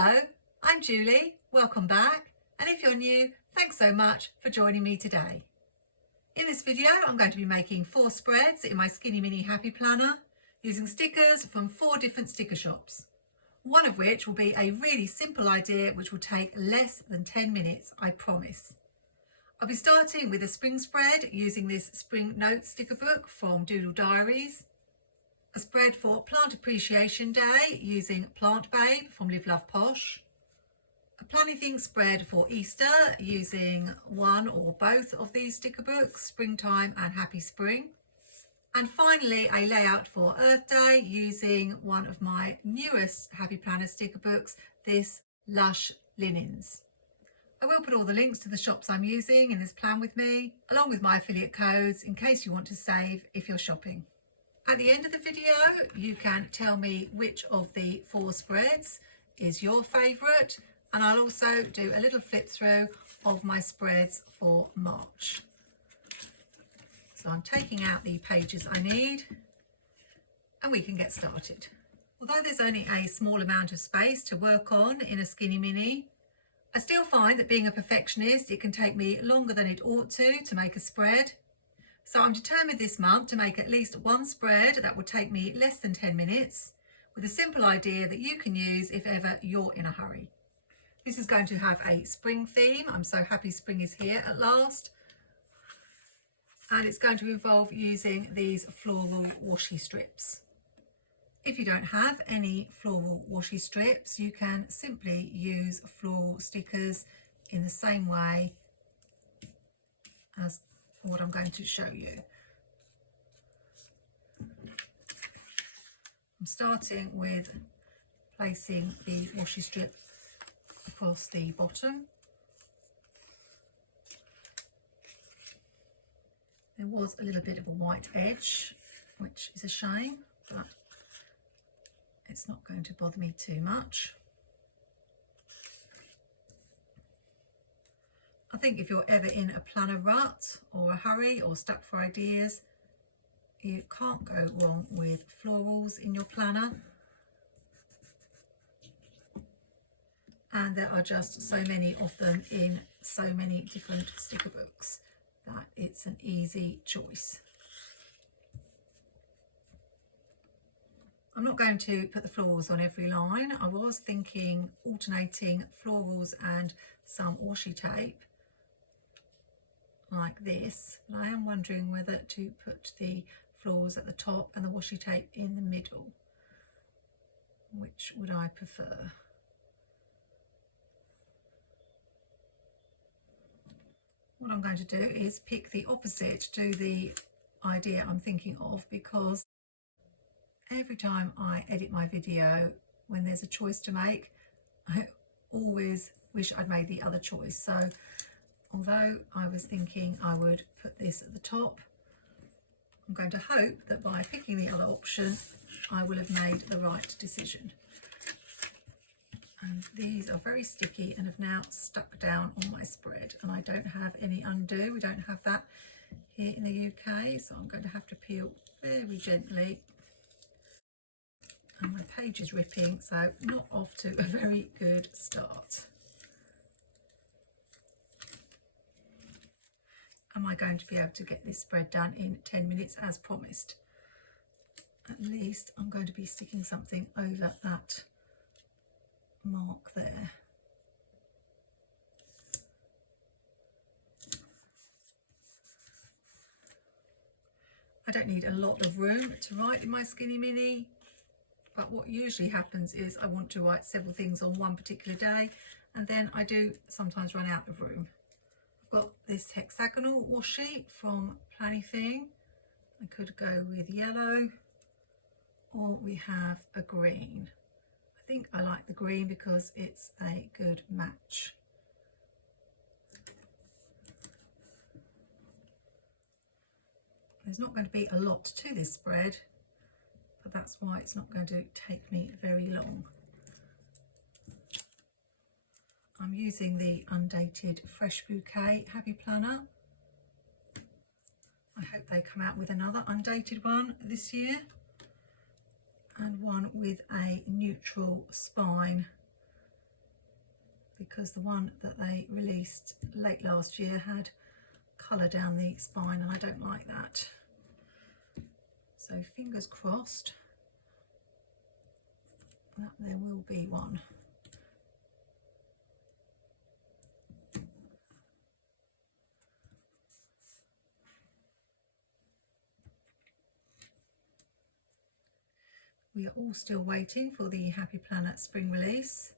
Hello, I'm Julie, welcome back, and if you're new, thanks so much for joining me today. In this video, I'm going to be making 4 spreads in my Skinny Mini Happy Planner using stickers from 4 different sticker shops, one of which will be a really simple idea which will take less than 10 minutes, I promise. I'll be starting with a spring spread using this Spring Notes sticker book from Doodle Diaries, a spread for Plant Appreciation Day using Plant Babe from Live Love Posh, a Planything spread for Easter using one or both of these sticker books, Springtime and Happy Spring, and finally a layout for Earth Day using one of my newest Happy Planner sticker books, this Lush Linens. I will put all the links to the shops I'm using in this plan with me, along with my affiliate codes in case you want to save if you're shopping. At the end of the video, you can tell me which of the 4 spreads is your favourite, and I'll also do a little flip through of my spreads for March. So I'm taking out the pages I need and we can get started. Although there's only a small amount of space to work on in a Skinny Mini, I still find that being a perfectionist, it can take me longer than it ought to make a spread. So I'm determined this month to make at least one spread that will take me less than 10 minutes with a simple idea that you can use if ever you're in a hurry. This is going to have a spring theme. I'm so happy spring is here at last. And it's going to involve using these floral washi strips. If you don't have any floral washi strips, you can simply use floral stickers in the same way as what I'm going to show you. I'm starting with placing the washi strip across the bottom. There was a little bit of a white edge, which is a shame, but it's not going to bother me too much. I think if you're ever in a planner rut or a hurry or stuck for ideas, you can't go wrong with florals in your planner. And there are just so many of them in so many different sticker books that it's an easy choice. I'm not going to put the florals on every line. I was thinking alternating florals and some washi tape like this, but I am wondering whether to put the florals at the top and the washi tape in the middle. Which would I prefer? What I'm going to do is pick the opposite to the idea I'm thinking of, because every time I edit my video, when there's a choice to make, I always wish I'd made the other choice. So although I was thinking I would put this at the top, I'm going to hope that by picking the other option, I will have made the right decision. And these are very sticky and have now stuck down on my spread, and I don't have any undo. We don't have that here in the UK, so I'm going to have to peel very gently. And my page is ripping, so not off to a very good start. Am I going to be able to get this spread done in 10 minutes as promised? At least I'm going to be sticking something over that mark there. I don't need a lot of room to write in my Skinny Mini, but what usually happens is I want to write several things on one particular day, and then I do sometimes run out of room. I've got this hexagonal washi from Planything. I could go with yellow, or we have a green. I think I like the green because it's a good match. There's not going to be a lot to this spread, but that's why it's not going to take me very long. I'm using the undated Fresh Bouquet Happy Planner. I hope they come out with another undated one this year, and one with a neutral spine because the one that they released late last year had colour down the spine and I don't like that. So fingers crossed that there will be one. We are all still waiting for the Happy Planet spring release,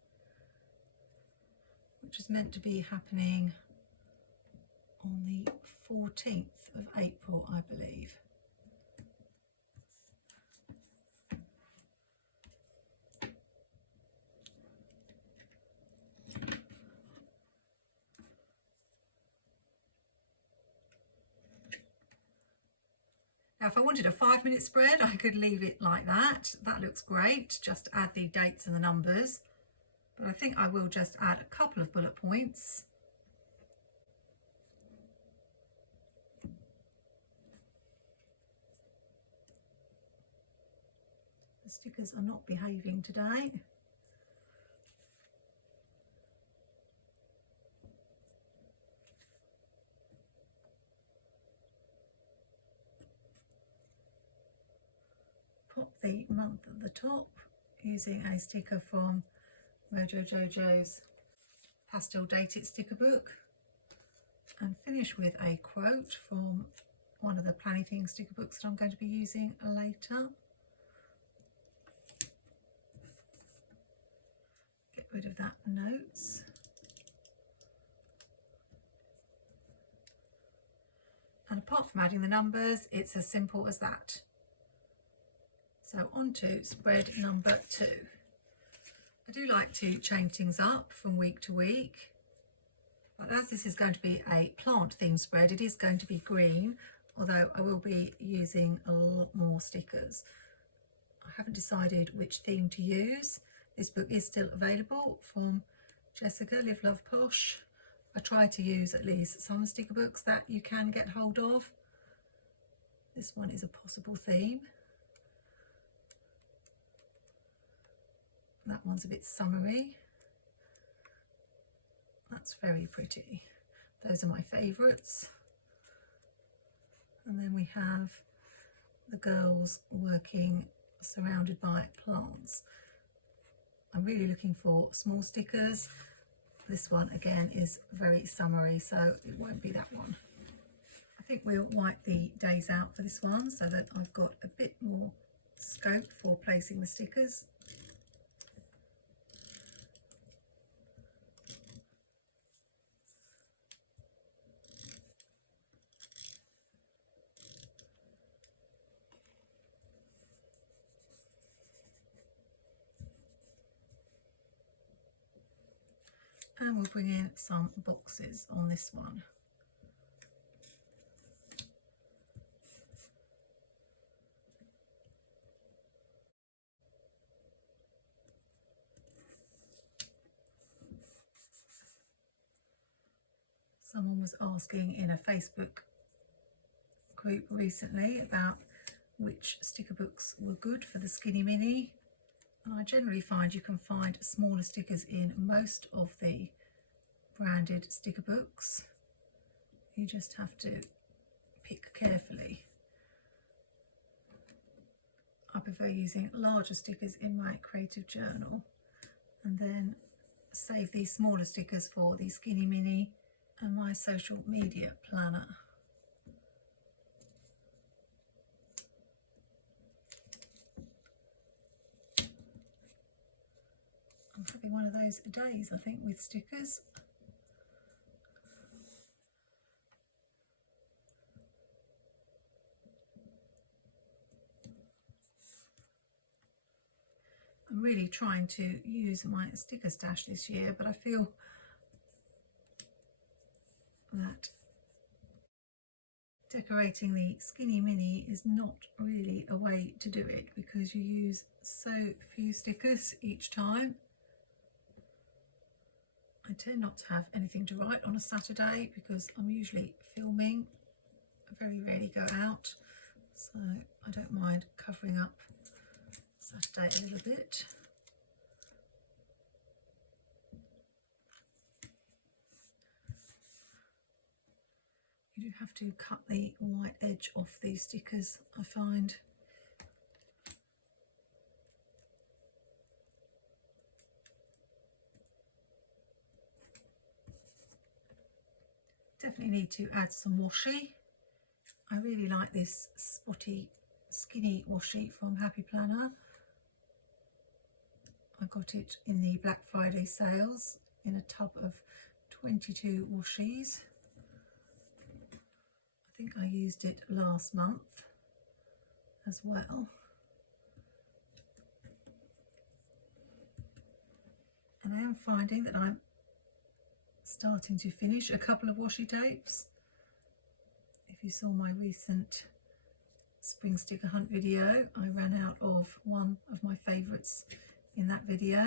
which is meant to be happening on the 14th of April, I believe. Now, if I wanted a 5-minute spread, I could leave it like that. That looks great. Just add the dates and the numbers. But I think I will just add a couple of bullet points. The stickers are not behaving today. Pop the month at the top using a sticker from Mojo Jojo's Pastel Date It Sticker book, and finish with a quote from one of the Planything sticker books that I'm going to be using later. Get rid of that notes. And apart from adding the numbers, it's as simple as that. So on to spread number 2. I do like to change things up from week to week, but as this is going to be a plant themed spread, it is going to be green, although I will be using a lot more stickers. I haven't decided which theme to use. This book is still available from Jessica Live Love Posh. I try to use at least some sticker books that you can get hold of. This one is a possible theme. That one's a bit summery. That's very pretty. Those are my favourites. And then we have the girls working surrounded by plants. I'm really looking for small stickers. This one again is very summery, so it won't be that one. I think we'll wipe the days out for this one so that I've got a bit more scope for placing the stickers. And we'll bring in some boxes on this one. Someone was asking in a Facebook group recently about which sticker books were good for the Skinny Mini. And I generally find you can find smaller stickers in most of the branded sticker books. You just have to pick carefully. I prefer using larger stickers in my creative journal and then save these smaller stickers for the Skinny Mini and my social media planner. I'm having one of those days, I think, with stickers. I'm really trying to use my sticker stash this year, but I feel that decorating the Skinny Mini is not really a way to do it because you use so few stickers each time. I tend not to have anything to write on a Saturday because I'm usually filming. I very rarely go out, so I don't mind covering up Saturday a little bit. do have to cut the white edge off these stickers, I find. Definitely need to add some washi. I really like this spotty skinny washi from Happy Planner. I got it in the Black Friday sales in a tub of 22 washis. I think I used it last month as well. And I am finding that I'm starting to finish a couple of washi tapes. If you saw my recent spring sticker hunt video, I ran out of one of my favourites in that video,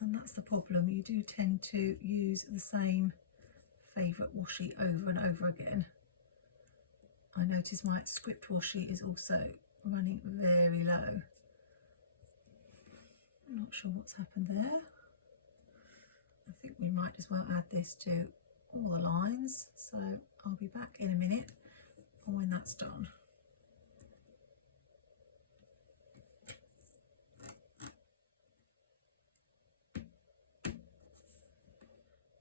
and that's the problem. You do tend to use the same favourite washi over and over again. I notice my script washi is also running very low. I'm not sure what's happened there. I think we might as well add this to all the lines, so I'll be back in a minute when that's done.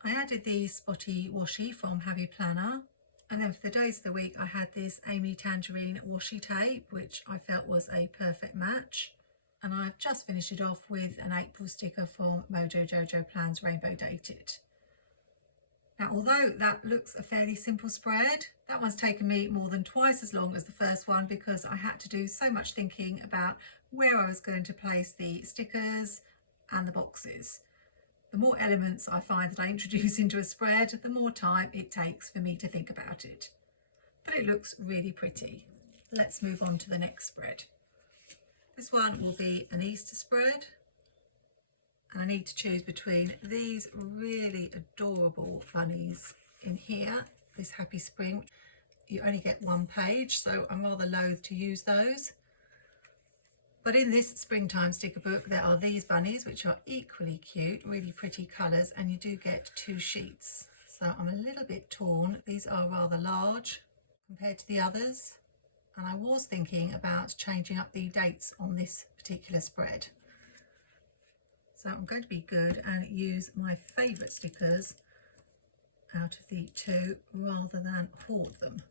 I added the spotty washi from Happy Planner, and then for the days of the week I had this Amy Tangerine washi tape, which I felt was a perfect match. And I've just finished it off with an April sticker from Mojo Jojo Plans Rainbow Date It. Now, although that looks a fairly simple spread, that one's taken me more than twice as long as the first one because I had to do so much thinking about where I was going to place the stickers and the boxes. The more elements I find that I introduce into a spread, the more time it takes for me to think about it. But it looks really pretty. Let's move on to the next spread. This one will be an Easter spread, and I need to choose between these really adorable bunnies in here, this Happy Spring. You only get one page, so I'm rather loath to use those. But in this springtime sticker book, there are these bunnies, which are equally cute, really pretty colours, and you do get 2 sheets. So I'm a little bit torn. These are rather large compared to the others. And I was thinking about changing up the dates on this particular spread. So I'm going to be good and use my favourite stickers out of the 2 rather than hoard them.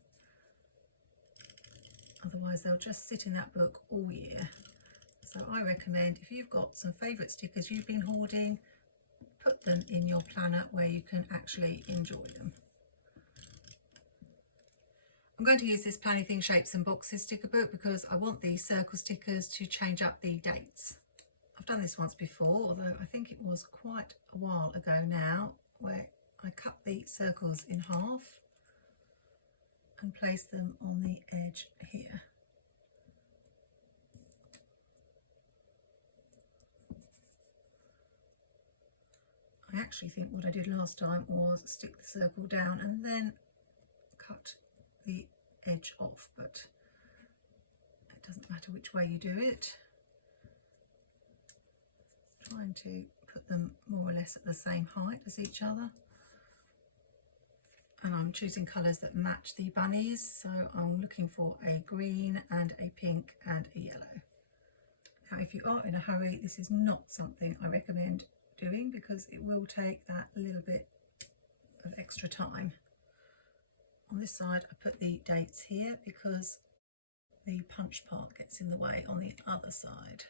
Otherwise they'll just sit in that book all year. So I recommend, if you've got some favourite stickers you've been hoarding, put them in your planner where you can actually enjoy them. I'm going to use this Planything Shapes and Boxes sticker book because I want the circle stickers to change up the dates. I've done this once before, although I think it was quite a while ago now, where I cut the circles in half and placed them on the edge here. I actually think what I did last time was stick the circle down and then cut the edge off, but it doesn't matter which way you do it. Trying to put them more or less at the same height as each other, and I'm choosing colours that match the bunnies, so I'm looking for a green and a pink and a yellow. Now if you are in a hurry, this is not something I recommend doing because it will take that little bit of extra time. On this side I put the dates here because the punch part gets in the way on the other side.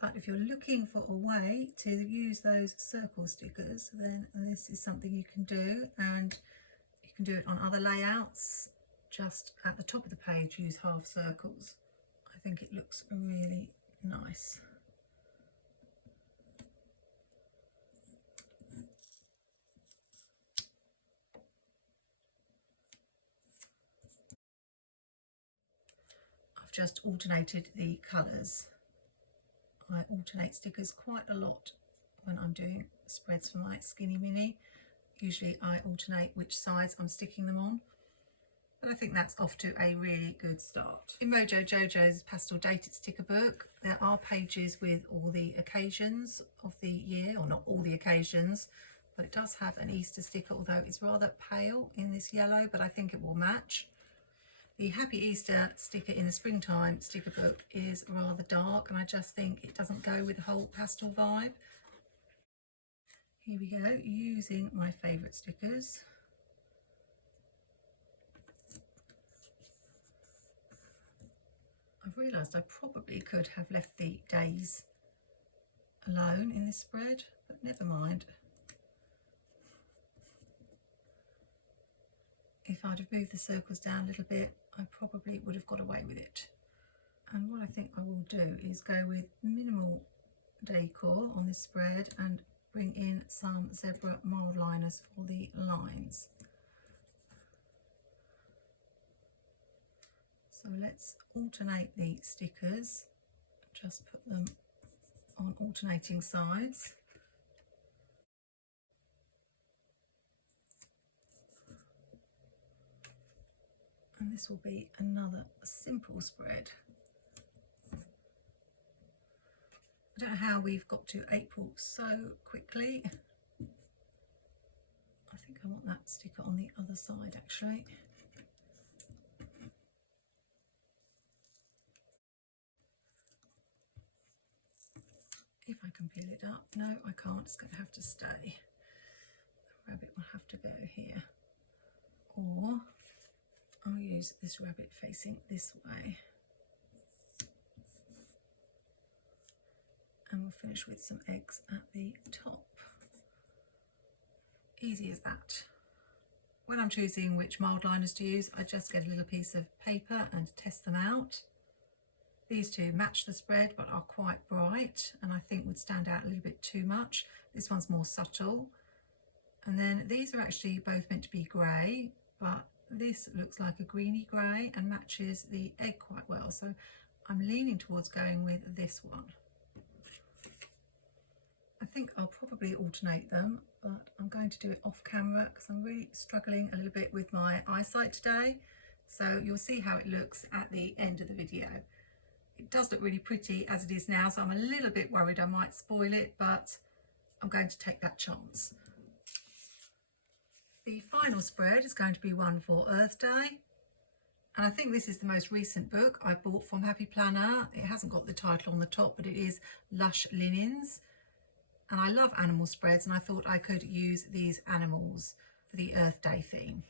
But if you're looking for a way to use those circle stickers, then this is something you can do, and you can do it on other layouts. Just at the top of the page use half circles. I think it looks really nice. I've just alternated the colours. I alternate stickers quite a lot when I'm doing spreads for my Skinny Mini. Usually I alternate which sides I'm sticking them on. but I think that's off to a really good start. In Mojo Jojo's Pastel Date It Sticker book, there are pages with all the occasions of the year, or not all the occasions, but it does have an Easter sticker, although it's rather pale in this yellow, but I think it will match. The Happy Easter sticker in the Springtime sticker book is rather dark, and I just think it doesn't go with the whole pastel vibe. Here we go, using my favourite stickers. I've realised I probably could have left the days alone in this spread, but never mind. If I'd have moved the circles down a little bit, I probably would have got away with it. And what I think I will do is go with minimal decor on this spread and bring in some zebra mold liners for the lines. So let's alternate the stickers, just put them on alternating sides. And this will be another simple spread. I don't know how we've got to April so quickly. I think I want that sticker on the other side actually. If I can peel it up. No, I can't. It's going to have to stay. The rabbit will have to go here. Or I'll use this rabbit facing this way. And we'll finish with some eggs at the top. Easy as that. When I'm choosing which mould liners to use, I just get a little piece of paper and test them out. These two match the spread but are quite bright and I think would stand out a little bit too much. This one's more subtle. And then these are actually both meant to be grey, but this looks like a greeny grey and matches the egg quite well. So I'm leaning towards going with this one. I think I'll probably alternate them, but I'm going to do it off camera because I'm really struggling a little bit with my eyesight today. So you'll see how it looks at the end of the video. It does look really pretty as it is now, so I'm a little bit worried I might spoil it, but I'm going to take that chance. The final spread is going to be one for Earth Day. And I think this is the most recent book I bought from Happy Planner. It hasn't got the title on the top, but it is Lush Linens. And I love animal spreads, and I thought I could use these animals for the Earth Day theme.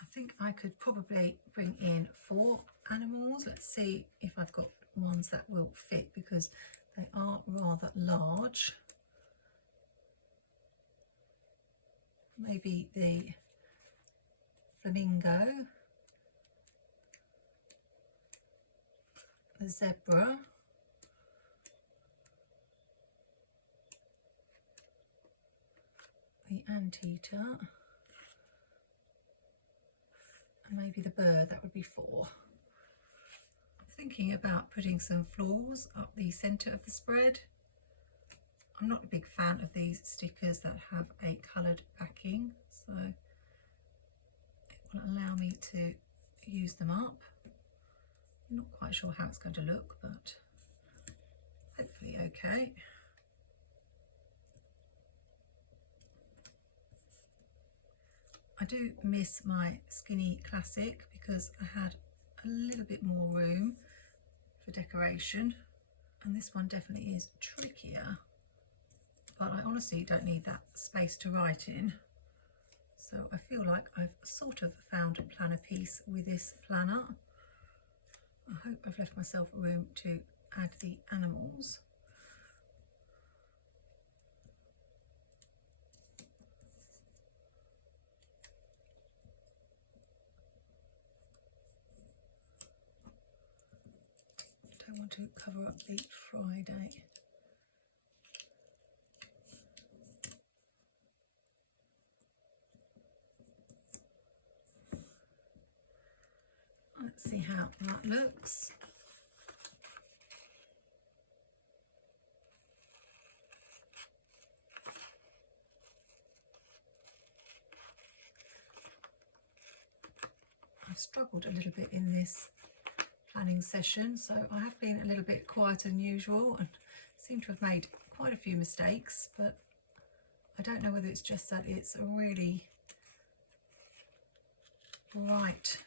I think I could probably bring in 4 animals. Let's see if I've got ones that will fit because they are rather large. Maybe the flamingo, the zebra, the anteater, and maybe the bird. That would be 4. I'm thinking about putting some florals up the centre of the spread. I'm not a big fan of these stickers that have a coloured backing, so it will allow me to use them up. I'm not quite sure how it's going to look, but hopefully okay. I do miss my skinny classic because I had a little bit more room for decoration, and this one definitely is trickier, but I honestly don't need that space to write in. So I feel like I've sort of found a planner piece with this planner. I hope I've left myself room to add the animals. Don't want to cover up the Friday. Let's see how that looks. I've struggled a little bit in this planning session, so I have been a little bit quieter than usual and seem to have made quite a few mistakes, but I don't know whether it's just that it's a really bright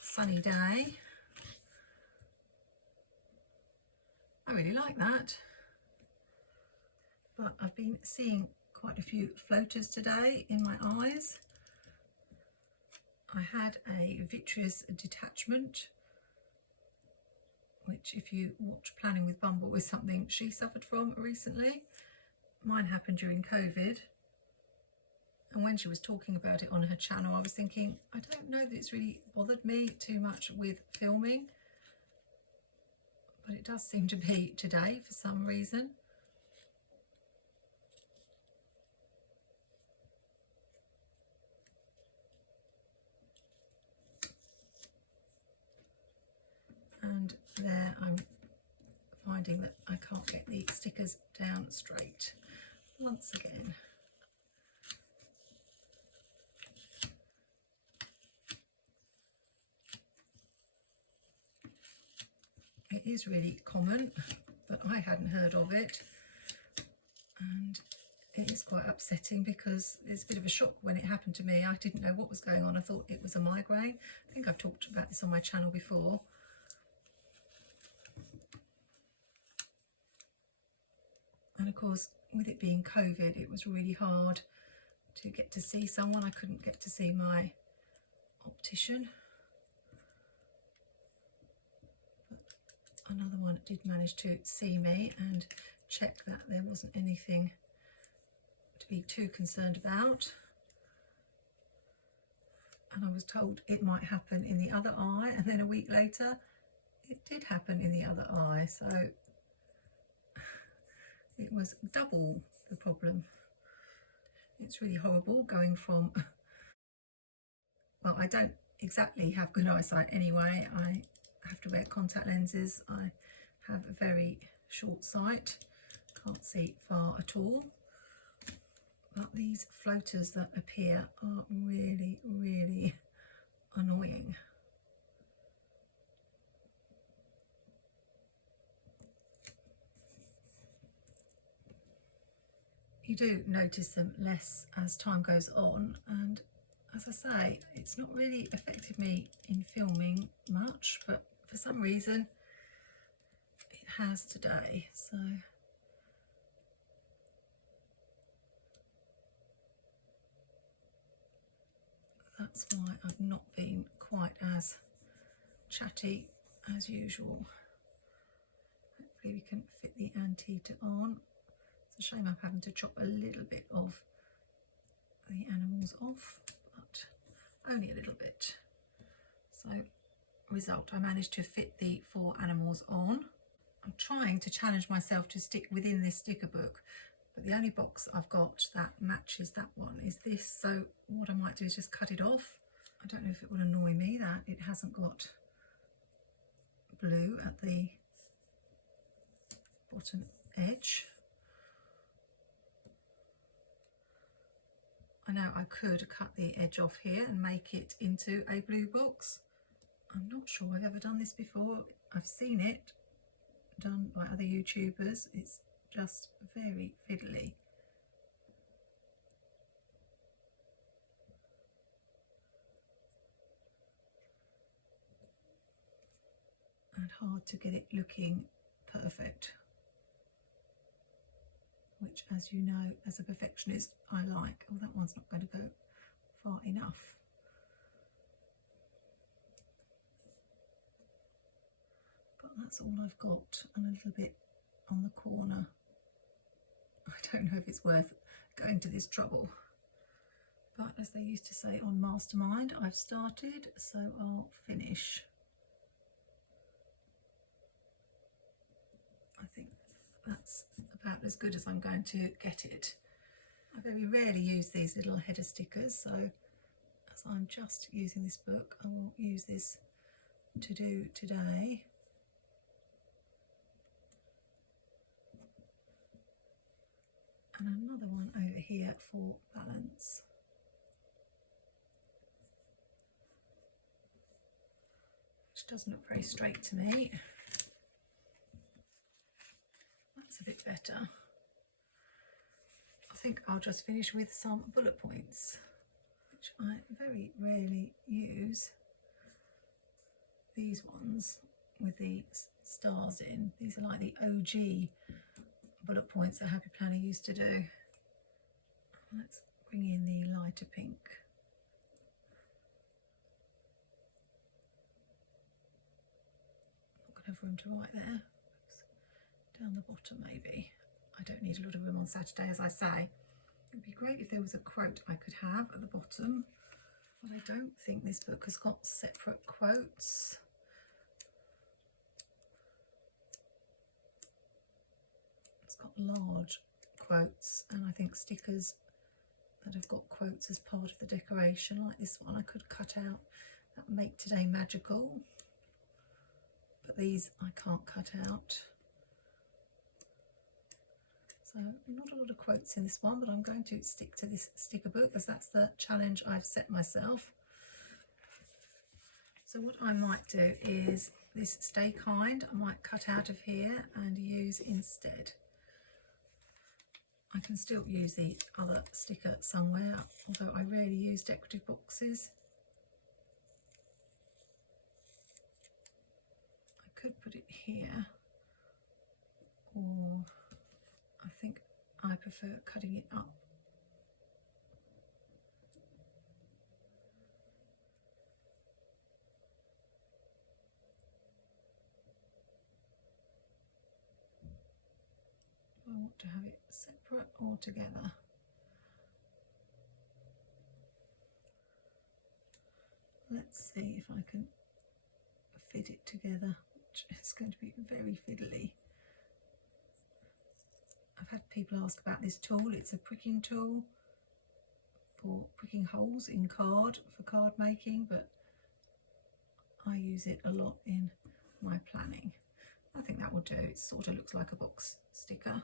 sunny day. I really like that, but I've been seeing quite a few floaters today in my eyes. I had a vitreous detachment, which if you watch Planning with Bumble is something she suffered from recently. Mine happened during COVID, and when she was talking about it on her channel, I was thinking, I don't know that it's really bothered me too much with filming, but it does seem to be today for some reason. And there I'm finding that I can't get the stickers down straight once again. It is really common, but I hadn't heard of it, and it is quite upsetting because it's a bit of a shock when it happened to me. I didn't know what was going on. I thought it was a migraine. I think I've talked about this on my channel before. And of course, with it being COVID, it was really hard to get to see someone. I couldn't get to see my optician. But another one did manage to see me and check that there wasn't anything to be too concerned about. And I was told it might happen in the other eye, and then a week later it did happen in the other eye, so it was double the problem. It's really horrible going from, well, I don't exactly have good eyesight anyway. I have to wear contact lenses. I have a very short sight, can't see far at all. But these floaters that appear are really, really annoying. You do notice them less as time goes on, and as I say, it's not really affected me in filming much, but for some reason it has today. So that's why I've not been quite as chatty as usual. Hopefully we can fit the anteater on. It's a shame I'm having to chop a little bit of the animals off, but only a little bit. So result, I managed to fit the 4 animals on. I'm trying to challenge myself to stick within this sticker book, but the only box I've got that matches that one is this, so what I might do is just cut it off. I don't know if it will annoy me that it hasn't got blue at the bottom edge. I know I could cut the edge off here and make it into a blue box. I'm not sure I've ever done this before. I've seen it done by other YouTubers. It's just very fiddly. And hard to get it looking perfect, which, as you know, as a perfectionist, I like. Oh, that one's not going to go far enough. But that's all I've got, and a little bit on the corner. I don't know if it's worth going to this trouble, but as they used to say on Mastermind, I've started, so I'll finish. I think that's about as good as I'm going to get it. I very rarely use these little header stickers, so as I'm just using this book, I will use this to do today. And another one over here for balance. which doesn't look very straight to me. That's a bit better. I think I'll just finish with some bullet points, which I very rarely use. These ones with the stars in, these are like the OG bullet points that Happy Planner used to do. Let's bring in the lighter pink. Not going to have room to write there. Down the bottom maybe. I don't need a lot of room on Saturday, as I say. It would be great if there was a quote I could have at the bottom, but I don't think this book has got separate quotes. It's got large quotes, and I think stickers that have got quotes as part of the decoration, like this one, I could cut out that "Make Today Magical," but these I can't cut out. So not a lot of quotes in this one, but I'm going to stick to this sticker book as that's the challenge I've set myself. So what I might do is this "Stay Kind" I might cut out of here and use instead. I can still use the other sticker somewhere, although I rarely use decorative boxes. I could put it here, or I think I prefer cutting it up. I want to have it separate or together. Let's see if I can fit it together, which is going to be very fiddly. I've had people ask about this tool. It's a pricking tool for pricking holes in card for card making, but I use it a lot in my planning. I think that will do. It sort of looks like a box sticker,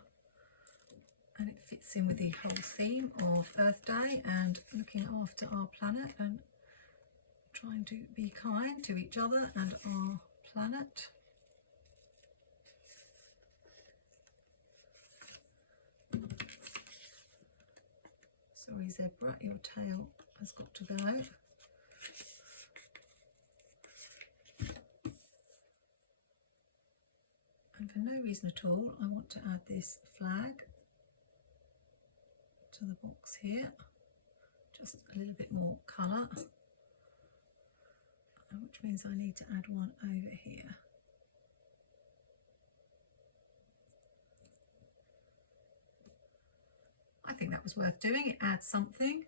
and it fits in with the whole theme of Earth Day and looking after our planet and trying to be kind to each other and our planet. Sorry zebra, your tail has got to go. And for no reason at all, I want to add this flag to the box here, just a little bit more colour, which means I need to add one over here. I think that was worth doing. It adds something.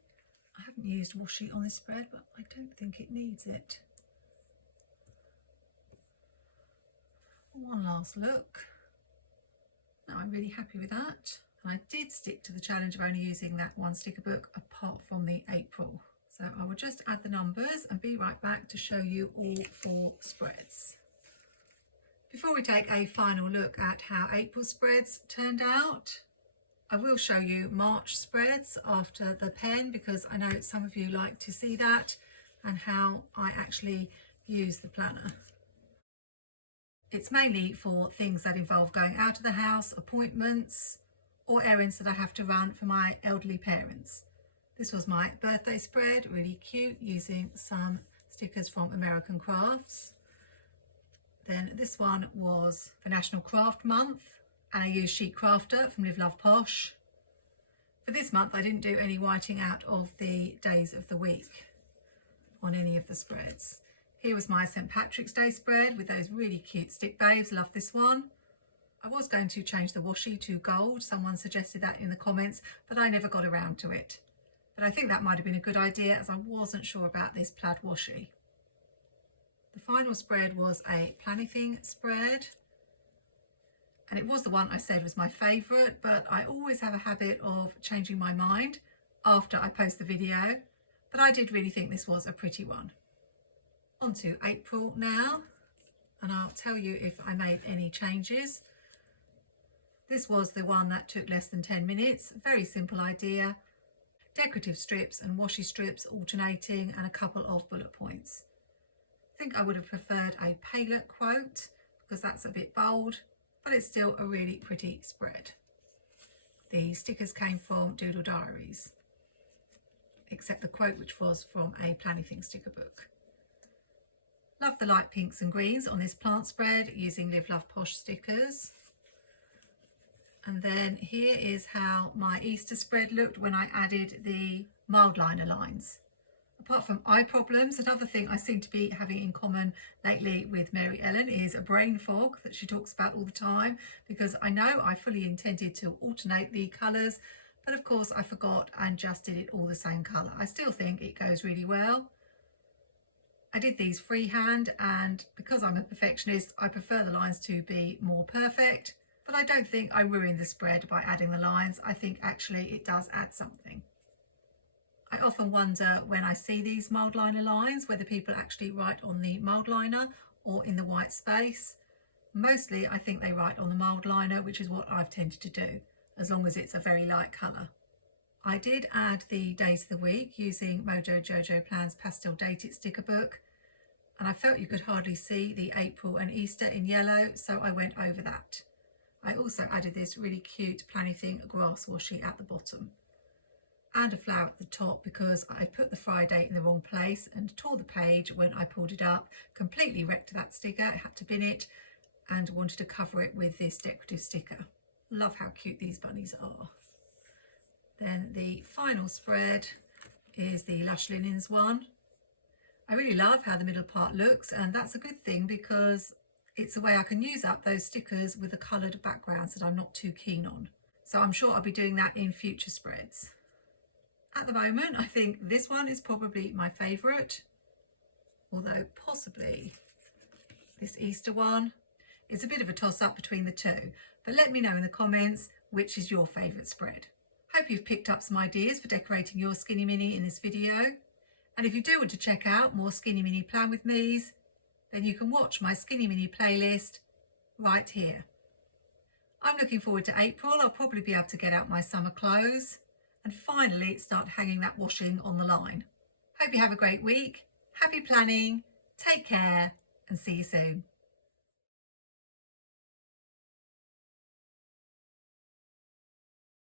I haven't used washi on this spread, but I don't think it needs it. One last look. Now I'm really happy with that. And I did stick to the challenge of only using that one sticker book apart from the April. So I will just add the numbers and be right back to show you all 4 spreads. Before we take a final look at how April spreads turned out, I will show you March spreads after the pen, because I know some of you like to see that and how I actually use the planner. It's mainly for things that involve going out of the house, appointments, or errands that I have to run for my elderly parents. This was my birthday spread, really cute, using some stickers from American Crafts. Then this one was for National Craft Month, and I used Sheet Crafter from Live Love Posh. For this month I didn't do any whiting out of the days of the week on any of the spreads. Here was my St. Patrick's Day spread with those really cute stick babes. Love this one. I was going to change the washi to gold. Someone suggested that in the comments, but I never got around to it. But I think that might have been a good idea, as I wasn't sure about this plaid washi. The final spread was a Planything spread, and it was the one I said was my favourite, but I always have a habit of changing my mind after I post the video. But I did really think this was a pretty one. On to April now, and I'll tell you if I made any changes. This was the one that took less than 10 minutes. Very simple idea. Decorative strips and washi strips alternating, and a couple of bullet points. think I would have preferred a paler quote because that's a bit bold, but it's still a really pretty spread. The stickers came from Doodle Diaries, except the quote, which was from a Planything sticker book. Love the light pinks and greens on this plant spread using Live Love Posh stickers. And then here is how my Easter spread looked when I added the mild liner lines. Apart from eye problems, another thing I seem to be having in common lately with Mary Ellen is a brain fog that she talks about all the time, because I know I fully intended to alternate the colours, but of course I forgot and just did it all the same colour. I still think it goes really well. I did these freehand, and because I'm a perfectionist, I prefer the lines to be more perfect, but I don't think I ruined the spread by adding the lines. I think actually it does add something. I often wonder when I see these mild liner lines whether people actually write on the mild liner or in the white space. Mostly I think they write on the mild liner, which is what I've tended to do, as long as it's a very light colour. I did add the days of the week using Mojo Jojo Plan's Pastel Date It sticker book, and I felt you could hardly see the April and Easter in yellow, so I went over that. I also added this really cute Planything grass washi at the bottom, and a flower at the top because I put the Friday in the wrong place and tore the page when I pulled it up, completely wrecked that sticker. I had to bin it and wanted to cover it with this decorative sticker. Love how cute these bunnies are. Then the final spread is the Lush Linens one. I really love how the middle part looks, and that's a good thing because it's a way I can use up those stickers with the coloured backgrounds that I'm not too keen on. So I'm sure I'll be doing that in future spreads. At the moment, I think this one is probably my favourite, although possibly this Easter one is a bit of a toss-up between the two. But let me know in the comments which is your favourite spread. Hope you've picked up some ideas for decorating your Skinny Mini in this video. And if you do want to check out more Skinny Mini Plan With Me's, then you can watch my Skinny Mini playlist right here. I'm looking forward to April. I'll probably be able to get out my summer clothes and finally start hanging that washing on the line. Hope you have a great week. Happy planning, take care, and see you soon.